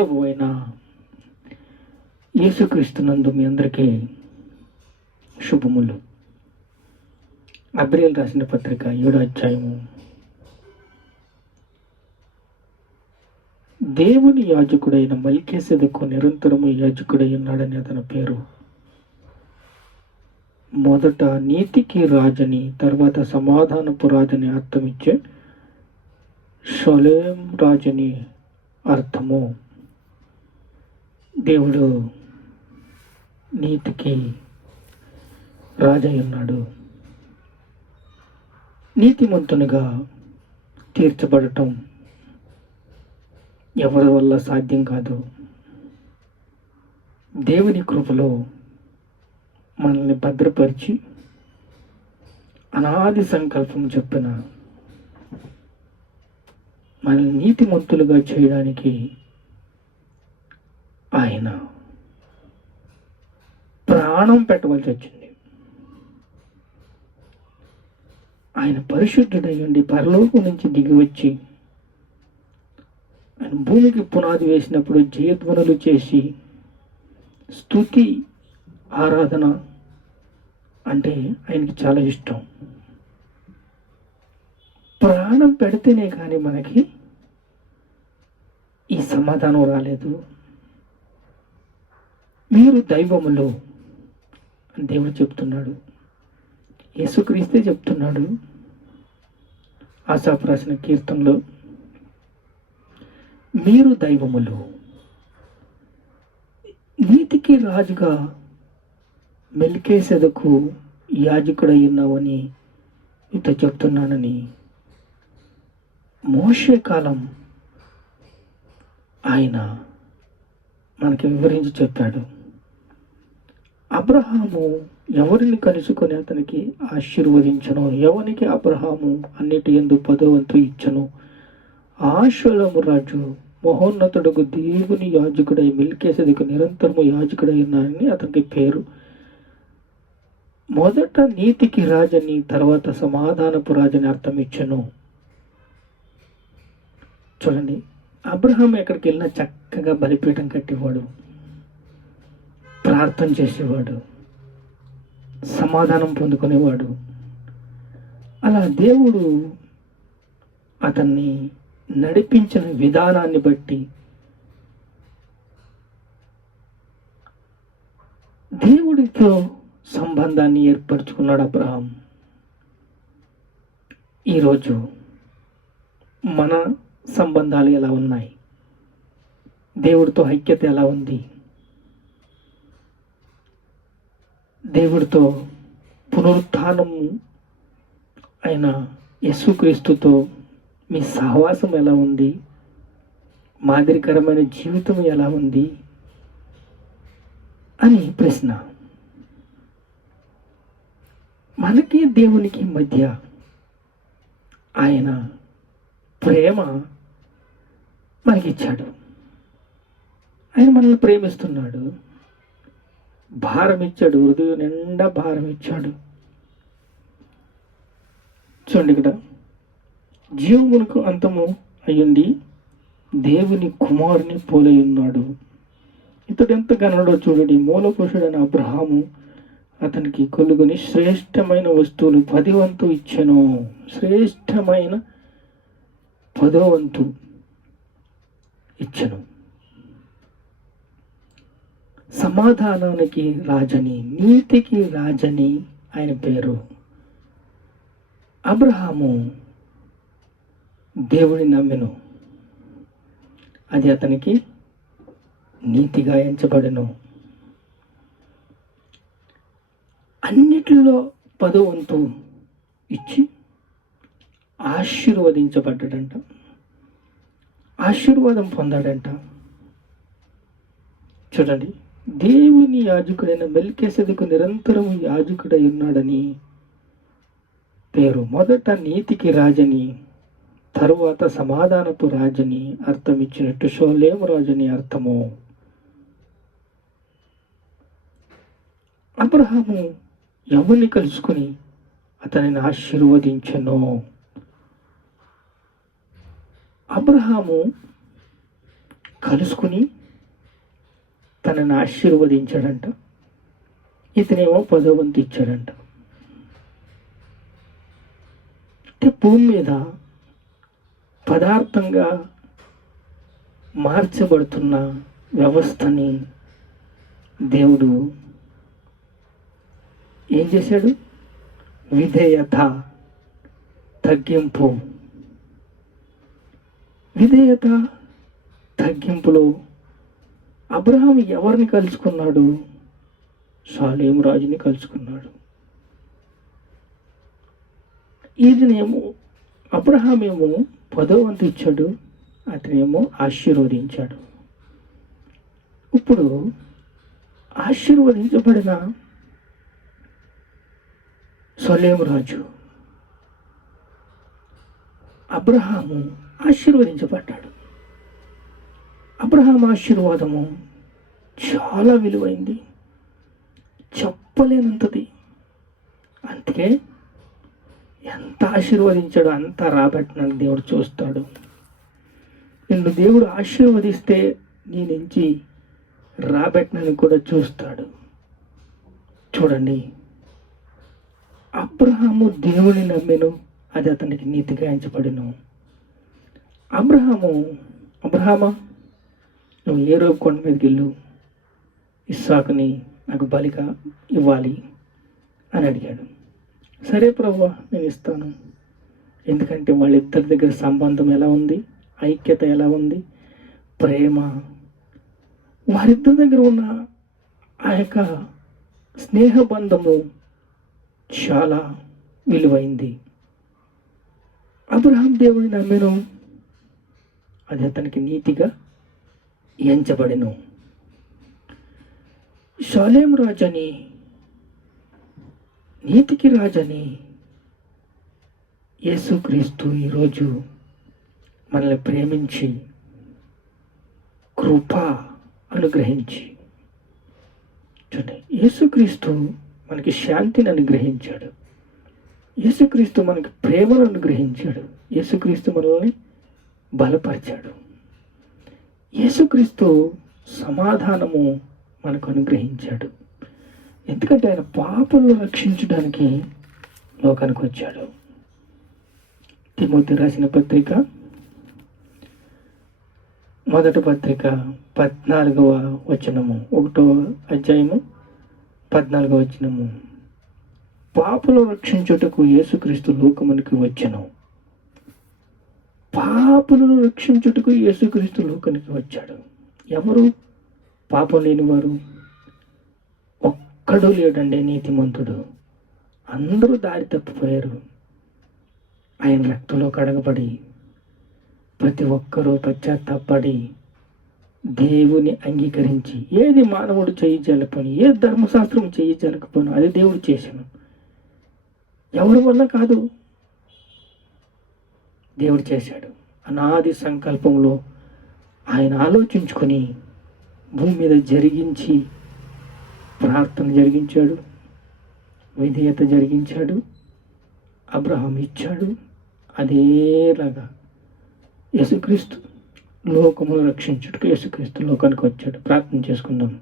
ప్రభు అయిన యేసుక్రీస్తునందు మీ అందరికీ శుభములు. అబ్రియల్ రాసిన పత్రిక 7వ అధ్యాయము. దేవుని యాజకుడైన మల్కీసెదెకు నిరంతరము యాజకుడై ఉన్నాడని అతని పేరు. మొదట నీతికి రాజని, తర్వాత సమాధానపు రాజని అర్థమిచ్చే షలేం రాజని అర్థము. దేవుడు నీతికి రాజై ఉన్నాడు. నీతిమంతునిగా తీర్చబడటం ఎవరి వల్ల సాధ్యం కాదు. దేవుని కృపలో మనల్ని భద్రపరిచి అనాది సంకల్పం చొప్పున మనల్ని నీతిమంతులుగా చేయడానికి ఆయన ప్రాణం పెట్టవలసి వచ్చింది. ఆయన పరిశుద్ధుడై ఉండి పరలోకం నుంచి దిగి వచ్చి ఆయన భూమికి పునాది వేసినప్పుడు జయధ్వనులు చేసి స్తుతి ఆరాధన అంటే ఆయనకి చాలా ఇష్టం. ప్రాణం పెడితేనే కానీ మనకి ఈ సమాధానం రాలేదు. మీరు దైవములు అని దేవుడు చెప్తున్నాడు. యేసుక్రీస్తే చెప్తున్నాడు ఆసాఫు రాసిన కీర్తనలో, మీరు దైవములు, నీతికి రాజుగా మెల్కీసెదెకు యాజకుడై ఉన్నావని మీతో చెప్తున్నానని మోషే కాలం ఆయన మనకి వివరించి చెప్పాడు. అబ్రహాము ఎవరిని కలుసుకొని అతనికి ఆశీర్వదించను, ఎవరికి అబ్రహాము అన్నిటి యందు 10వ వంతు ఇచ్చను. షలేము రాజు మహోన్నతుడుకు దేవుని యాజకుడై మెల్కీసెదెకు నిరంతరము యాజకుడై ఉన్నాడని అతనికి పేరు. మొదట నీతికి రాజని, తర్వాత సమాధానపు రాజని అర్థం ఇచ్చను. చూడండి, అబ్రహాం ఎక్కడికి వెళ్ళినా చక్కగా బలిపీఠం కట్టేవాడు, ప్రార్థన చేసేవాడు, సమాధానం పొందుకునేవాడు. అలా దేవుడు అతన్ని నడిపించిన విధానాన్ని బట్టి దేవుడితో సంబంధాన్ని ఏర్పరచుకున్నాడు అబ్రహాం. ఈరోజు మన సంబంధాలు ఎలా ఉన్నాయి? దేవుడితో ఐక్యత ఎలా ఉంది? దేవుడితో పునరుత్థానం అయిన యేసుక్రీస్తుతో మీ సహవాసం ఎలా ఉంది? మాదిరికరమైన జీవితం ఎలా ఉంది అని ప్రశ్న. మనకి దేవునికి మధ్య ఆయన ప్రేమ మనకిచ్చాడు. ఆయన మనల్ని ప్రేమిస్తున్నాడు, భారం ఇచ్చాడు, హృదయం నిండా భారం ఇచ్చాడు. చూడండి, ఇక్కడ జీవమునకు అంతము అయ్యుండి దేవుని కుమారుని పోలై ఉన్నాడు. ఇతడు ఎంత గనుడో చూడండి. మూలపురుషుడైన అబ్రహాము అతనికి కొలుగుని శ్రేష్టమైన వస్తువులు 10వ వంతు ఇచ్చెను. శ్రేష్టమైన 10వ వంతు ఇచ్చెను. సమాధానానికి రాజని, నీతికి రాజని ఆయన పేరు. అబ్రహాము దేవుని నమ్మెను, అది అతనికి నీతిగా ఎంచబడెను. అన్నిటిలో 10వ వంతు ఇచ్చి ఆశీర్వదించబడ్డాడంట, ఆశీర్వాదం పొందాడంట. చూడండి, దేవుని యాజకుడైన మెల్కీసెదెకు నిరంతరము యాజకుడై ఉన్నాడని పేరు. మొదట నీతికి రాజని, తరువాత సమాధానపు రాజని అర్థం ఇచ్చినట్టు షలేము రాజని అర్థము. అబ్రహాము ఎవరిని కలుసుకుని అతనిని ఆశీర్వదించెను. అబ్రహాము కలుసుకుని తనని ఆశీర్వదించాడంట. ఇతనేమో 10వ వంతు ఇచ్చాడంట. అంటే భూమి మీద పదార్థంగా మార్చబడుతున్న వ్యవస్థని దేవుడు ఏం చేశాడు? విధేయత, తగ్గింపు. విధేయత, తగ్గింపులో అబ్రహాం ఎవరిని కలుసుకున్నాడు? షాలేము రాజుని కలుసుకున్నాడు. ఈయనేమో అబ్రహామేమో 10వ వంతు ఇచ్చాడు, అతనేమో ఆశీర్వదించాడు. ఇప్పుడు ఆశీర్వదించబడిన షాలేము రాజు అబ్రహాము ఆశీర్వదించబడ్డాడు. అబ్రహాం ఆశీర్వాదము చాలా విలువైంది, చెప్పలేనంతది. అందుకే ఎంత ఆశీర్వదించాడో అంత రాబట్టినని దేవుడు చూస్తాడు. నిన్ను దేవుడు ఆశీర్వదిస్తే నీ నుంచి రాబట్టినని కూడా చూస్తాడు. చూడండి, అబ్రహాము దేవుని నమ్మెను, అది అతనికి నీతిగా ఎంచబడెను. అబ్రహామా, నువ్వు ఏ రోజు కొండ మీదకి వెళ్ళు, ఇస్సాకుని నాకు బలిగా ఇవ్వాలి అని అడిగాడు. సరే ప్రభువా, నేను ఇస్తాను. ఎందుకంటే వాళ్ళిద్దరి దగ్గర సంబంధం ఎలా ఉంది, ఐక్యత ఎలా ఉంది, ప్రేమ, వారిద్దరి దగ్గర ఉన్న ఆ యొక్క స్నేహబంధము చాలా విలువైంది. అబ్రహాం దేవుడిని నమ్మెను, అది అతనికి నీతిగా ఎంచబడెను. షాలేము రాజని, నీతికి రాజని యేసుక్రీస్తు ఈరోజు మనల్ని ప్రేమించి కృప అనుగ్రహించి, చూడండి, యేసుక్రీస్తు మనకి శాంతిని అనుగ్రహించాడు. యేసుక్రీస్తు మనకి ప్రేమను అనుగ్రహించాడు. యేసుక్రీస్తు మనల్ని బలపరిచాడు. యేసుక్రీస్తు సమాధానము మనకు అనుగ్రహించాడు. ఎందుకంటే ఆయన పాపలను రక్షించడానికి లోకానికి వచ్చాడు. తిమోతి రాసిన పత్రిక, మొదటి పత్రిక 14వ వచనము, 1వ అధ్యాయము 14వ వచనము, పాపలను రక్షించుటకు యేసుక్రీస్తు లోకమునికి వచ్చెను. పాపులను రక్షించుటకు యేసుక్రీస్తు లోకానికి వచ్చాడు. ఎవరు పాపం లేనివారు? ఒక్కడు లేడండి నీతిమంతుడు. అందరూ దారి తప్పిపోయారు. ఆయన రక్తంలో కడగబడి ప్రతి ఒక్కరూ పశ్చాత్తాపడి దేవుని అంగీకరించి, ఏది మానవుడు చేయజాలపని, ఏ ధర్మశాస్త్రం చేయజాలకపోను అది దేవుడు చేశాను. ఎవరి వల్ల కాదు, దేవుడు చేశాడు. అనాది సంకల్పంలో ఆయన ఆలోచించుకొని భూమి మీద జరిగించి ప్రార్థన జరిగించాడు, విధేయత జరిగించాడు, అబ్రహాం ఇచ్చాడు. అదేలాగా యేసుక్రీస్తు లోకమును రక్షించుటకు యేసుక్రీస్తు లోకానికి వచ్చాడు. ప్రార్థన చేసుకుందాం.